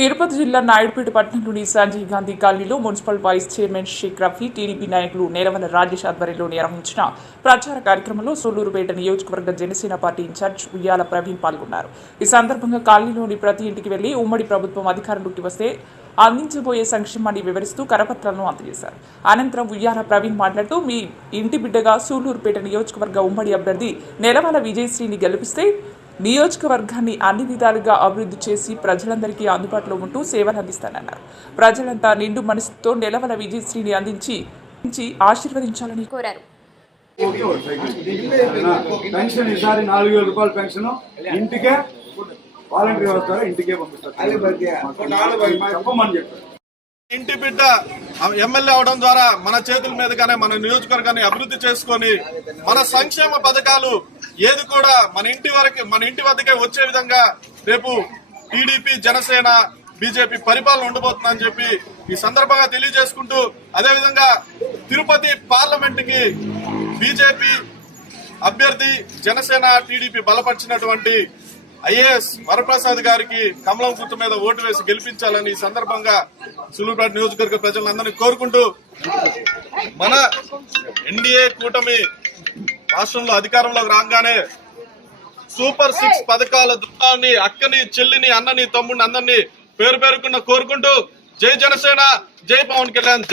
తిరుపతి జిల్లా నాయుడుపేట పట్టణంలోని సంజయ్ గాంధీ కాలనీలో municipal vice chairman Sheikh Rafi TDP నాయకులు నేరవల రాజేష్ ఆధ్వర్యంలో నిర్వహించిన ప్రచార కార్యక్రమంలో సూలూరుపేట నియోజకవర్గ జనసేన పార్టీ ఇన్ఛార్జ్ ఉయ్యాల ప్రవీణ్ పాల్గొన్నారు. ఈ సందర్భంగా కాలనీలోని ప్రతి ఇంటికి వెళ్ళి ఉమ్మడి ప్రభుత్వం అధికారంలోకి వస్తే అందించబోయే సంక్షేమాన్ని వివరిస్తూ కరపత్రాలను అందజేశారు. అనంతరం ఉయ్యాల ప్రవీణ్ మాట్లాడుతూ మీ ఇంటి బిడ్డగా సూళ్ళూరుపేట నియోజకవర్గ ఉమ్మడి అభ్యర్థి నెలవల విజయశ్రీని గెలిపిస్తే నియోజకవర్గాన్ని అన్ని విధాలుగా అభివృద్ధి చేసి ప్రజలందరికీ అందుబాటులో ఉంటూ సేవలు అందిస్తానన్నారు. ప్రజలంతా నిండు మనసుతో నెలవల విజయశ్రీని అందించి ఆశీర్వదించాలని కోరారు. పెన్షన్ ఈసారి నాలుగు వేల రూపాయల పెన్షన్ ఇంటికే వాలంటీర్ వ్యవస్థ ఇంటికే పంపిస్తారు. చెప్పమని చెప్పారు. ఇంటి బిడ్డ ఎమ్మెల్యే అవడం ద్వారా మన చేతుల మీదుగానే మన నియోజకవర్గాన్ని అభివృద్ధి చేసుకొని మన సంక్షేమ పథకాలు ఏది కూడా మన ఇంటి వరకు మన ఇంటి వద్దకే వచ్చే విధంగా రేపు టీడీపీ జనసేన బీజేపీ పరిపాలన ఉండబోతుందని చెప్పి ఈ సందర్భంగా తెలియజేసుకుంటూ అదేవిధంగా తిరుపతి పార్లమెంట్కి బీజేపీ అభ్యర్థి జనసేన టీడీపీ బలపరిచినటువంటి ఐఏఎస్ వరప్రసాద్ గారికి కమలం గుర్తు మీద ఓటు వేసి గెలిపించాలని ఈ సందర్భంగా సులువుపేట నియోజకవర్గ ప్రజలందరినీ కోరుకుంటూ మన ఎన్డీఏ కూటమి రాష్ట్రంలో అధికారంలోకి రాగానే సూపర్ సిక్స్ పథకాల దృఢాన్ని అక్కని చెల్లిని అన్నని తమ్ముడిని అందరినీ పేరు పేరుకున్న కోరుకుంటూ జై జనసేన జై పవన్ కళ్యాణ్